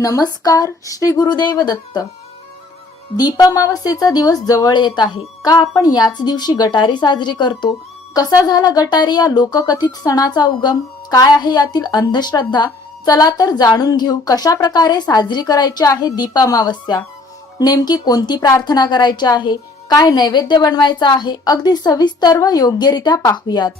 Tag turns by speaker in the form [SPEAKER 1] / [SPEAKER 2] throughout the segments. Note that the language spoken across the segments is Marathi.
[SPEAKER 1] नमस्कार श्री गुरुदेव दत्त. दीपामावस्येचा दिवस जवळ येत आहे. का आपण याच दिवशी गटारी साजरी करतो? कसा झाला गटारी या लोककथित सणाचा उगम? काय आहे यातील अंधश्रद्धा? चला तर जाणून घेऊ कशा प्रकारे साजरी करायची आहे दीपामावस्या. नेमकी कोणती प्रार्थना करायची आहे? काय नैवेद्य बनवायचा आहे? अगदी सविस्तर व योग्यरित्या पाहूयात.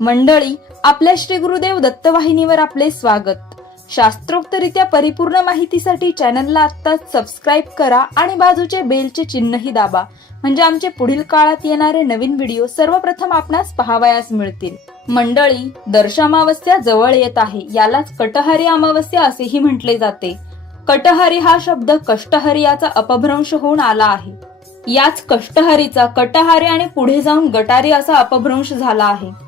[SPEAKER 1] मंडळी आपल्या श्री गुरुदेव दत्तवाहिनीवर आपले स्वागत. शास्त्रोक्तरित्या परिपूर्ण माहितीसाठी चॅनलला आत्ताच सबस्क्राईब करा आणि बाजूचे बेलचे चिन्हही दाबा. म्हणजे आमचे पुढील काळात येणारे नवीन व्हिडिओ सर्वप्रथम आपणास पाहावयास मिळतील. मंडळी दर्शामावस्या जवळ येत आहे. यालाच कटहरी अमावस्या असेही म्हटले जाते. कटहरी हा शब्द कष्टहरी याचा अपभ्रंश होऊन आला आहे. याच कष्टहरीचा कटहारी आणि पुढे जाऊन गटारी असा अपभ्रंश झाला आहे.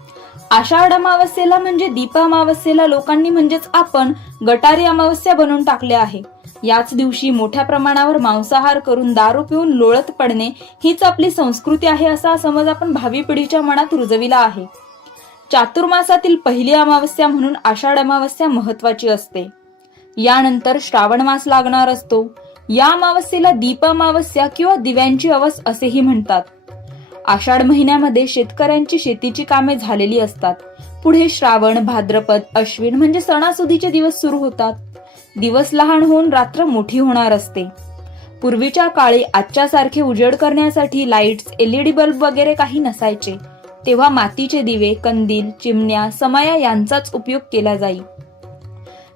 [SPEAKER 1] आषाढ अमावस्येला म्हणजे दीप अमावस्येला लोकांनी म्हणजेच आपण गटारी अमावस्या बनवून टाकले आहे. याच दिवशी मोठ्या प्रमाणावर मांसाहार करून दारू पिऊन लोळत पडणे हीच आपली संस्कृती आहे असा समज आपण भावी पिढीच्या मनात रुजविला आहे. चातुर्मासातील पहिली अमावस्या म्हणून आषाढ अमावस्या महत्वाची असते. यानंतर श्रावण मास लागणार असतो. या अमावस्येला दीप अमावस्या किंवा दिव्यांची अवस असेही म्हणतात. आषाढ महिन्यामध्ये शेतकऱ्यांची शेतीची कामे झालेली असतात. पुढे श्रावण भाद्रपद अश्विन म्हणजे सणासुदीचे दिवस सुरू होतात. दिवस लहान होऊन रात्र मोठी होणार असते. पूर्वीच्या काळी आजच्या सारखे उजेड करण्यासाठी लाईट्स एलईडी बल्ब वगैरे काही नसायचे. तेव्हा मातीचे दिवे कंदील चिमण्या समया यांचाच उपयोग केला जाई.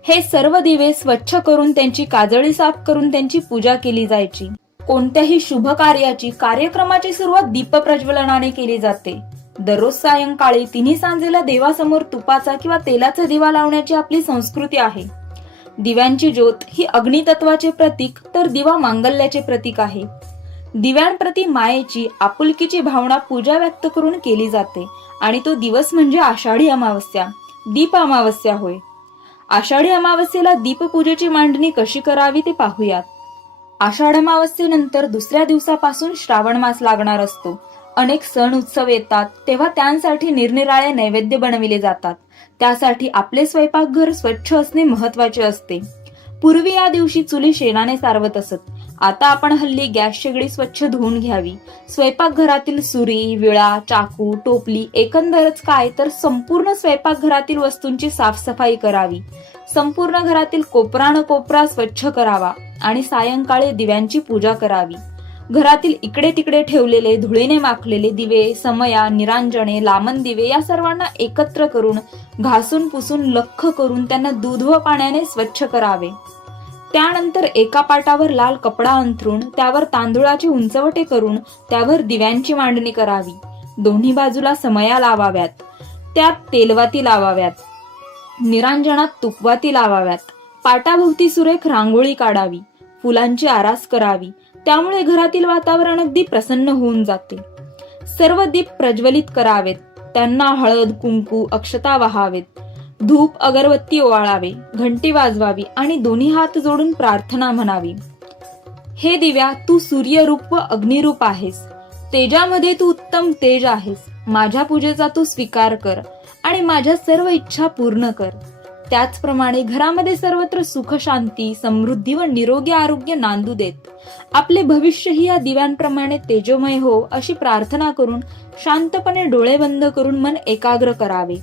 [SPEAKER 1] हे सर्व दिवे स्वच्छ करून त्यांची काजळी साफ करून त्यांची पूजा केली जायची. कोणत्याही शुभ कार्याची कार्यक्रमाची सुरुवात दीप प्रज्वलनाने केली जाते. दररोज सायंकाळी तिन्ही सांजेला देवासमोर तुपाचा किंवा तेलाचा दिवा लावण्याची आपली संस्कृती आहे. दिव्यांची ज्योत ही अग्नितत्वाचे प्रतीक तर दिवा मांगल्याचे प्रतीक आहे. दिव्यांप्रती मायेची आपुलकीची भावना पूजा व्यक्त करून केली जाते आणि तो दिवस म्हणजे आषाढी अमावस्या दीप अमावस्या होय. आषाढी अमावस्येला दीपपूजेची मांडणी कशी करावी ते पाहूयात. आषाढ अमावस्येनंतर दुसऱ्या दिवसापासून श्रावण मास लागणार असतो. अनेक सण उत्सव येतात तेव्हा त्यांसाठी निरनिराळे नैवेद्य बनविले जातात. त्यासाठी आपले स्वयंपाकघर स्वच्छ असणे महत्त्वाचे असते. पूर्वी या दिवशी चुली शेणाने सारवत असत. आता आपण हल्ली गॅस शेगडी स्वच्छ धुवून घ्यावी. स्वयंपाकघरातील सुरी विळा चाकू टोपली एकंदरच काय तर संपूर्ण स्वयंपाकघरातील वस्तूंची साफसफाई करावी. संपूर्ण घरातील कोपरा न कोपरा स्वच्छ करावा. आणि सायंकाळी दिव्यांची पूजा करावी. घरातील इकडे तिकडे ठेवलेले धुळीने माखलेले दिवे समया निरांजने लामन दिवे या सर्वांना एकत्र करून घासून पुसून लख करून त्यांना दूध व पाण्याने स्वच्छ करावे. त्यानंतर एका पाटावर लाल कपडा अंथरून त्यावर तांदुळाची उंचवटे करून त्यावर दिव्यांची मांडणी करावी. दोन्ही बाजूला समया लावाव्यात. त्यात तेलवाती लावाव्यात. निरांजनात तुपवाती लावाव्यात. पाटाभोवती सुरेख रांगोळी काढावी. फुलांची आरास करावी. त्यामुळे घरातील वातावरण अगदी प्रसन्न होऊन जाते. सर्व दीप प्रज्वलित करावेत. त्यांना हळद कुंकू अक्षता वाहावेत. धूप अगरबत्ती ओवाळावे घंटी वाजवावी आणि दोन्ही हात जोडून प्रार्थना म्हणावी. हे दिव्या तू सूर्यरूप व अग्निरूप आहेस. तेजामध्ये तू उत्तम तेज आहेस. माझ्या पूजेचा तू स्वीकार कर आणि माझ्या सर्व इच्छा पूर्ण कर. त्याचप्रमाणे घरामध्ये सर्वत्र सुख शांती समृद्धी व निरोगी आरोग्य नांदू देत. आपले भविष्यही या दिव्यांप्रमाणे तेजोमय हो अशी प्रार्थना करून शांतपणे डोळे बंद करून मन एकाग्र करावे.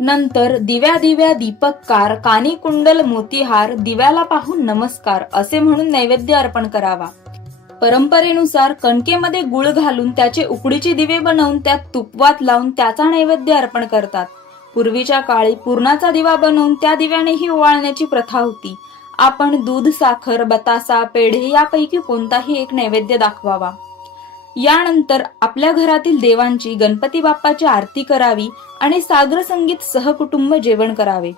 [SPEAKER 1] नंतर दिव्या दिव्या दीपककार कानी कुंडल मोतीहार दिव्याला पाहून नमस्कार असे म्हणून नैवेद्य अर्पण करावा. परंपरेनुसार कणकेमध्ये गुळ घालून त्याचे उकडीचे दिवे बनवून त्यात तुपवात लावून त्याचा नैवेद्य अर्पण करतात. पूर्वीच्या काळी पूर्णाचा दिवा बनवून त्या दिव्यानेही ओवाळण्याची प्रथा होती. आपण दूध साखर बतासा पेढे यापैकी कोणताही एक नैवेद्य दाखवावा. यानंतर आपल्या घरातील देवांची गणपती बाप्पाची आरती करावी आणि सागर संगीत सहकुटुंब जेवण करावे.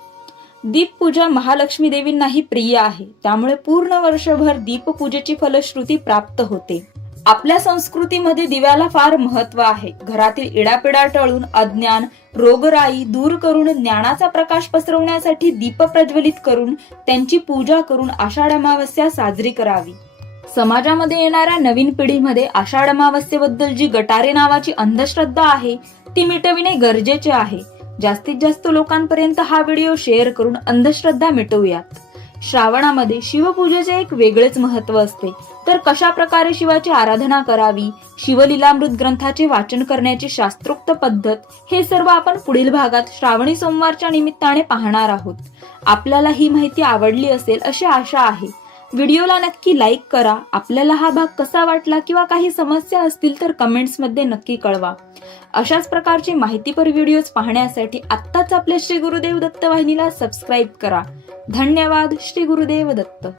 [SPEAKER 1] दीपपूजा महालक्ष्मी देवींनाही प्रिय आहे. त्यामुळे पूर्ण वर्षभर दीपपूजेची फलश्रुती प्राप्त होते. आपल्या संस्कृतीमध्ये दिव्याला फार महत्त्व आहे. घरातील इडापिडा टळून अज्ञान रोगराई दूर करून ज्ञानाचा प्रकाश पसरवण्यासाठी दीप प्रज्वलित करून त्यांची पूजा करून आषाढ अमावस्या साजरी करावी. समाजामध्ये येणाऱ्या नवीन पिढीमध्ये आषाढ अमावस्येबद्दल जी गटारे नावाची अंधश्रद्धा आहे ती मिटविणे गरजेचे आहे. जास्तीत जास्त लोकांपर्यंत हा व्हिडिओ शेअर करून अंधश्रद्धा मिटवूयात. श्रावणामध्ये शिवपूजेचे एक वेगळेच महत्त्व असते. तर कशा प्रकारे शिवाची आराधना करावी? शिवलीलामृत ग्रंथाचे वाचन करण्याची शास्त्रोक्त पद्धत हे सर्व आपण पुढील भागात श्रावणी सोमवारच्या निमित्ताने पाहणार आहोत. आपल्याला ही माहिती आवडली असेल अशी आशा आहे. व्हिडिओला नक्की लाईक करा. आपल्याला हा भाग कसा वाटला किंवा काही समस्या असतील तर कमेंट्समध्ये नक्की कळवा. अशाच प्रकारचे माहितीपर व्हिडिओज पाहण्यासाठी आत्ताच आपल्या श्री गुरुदेव दत्त वाहिनीला सबस्क्राईब करा. धन्यवाद श्री गुरुदेव दत्त.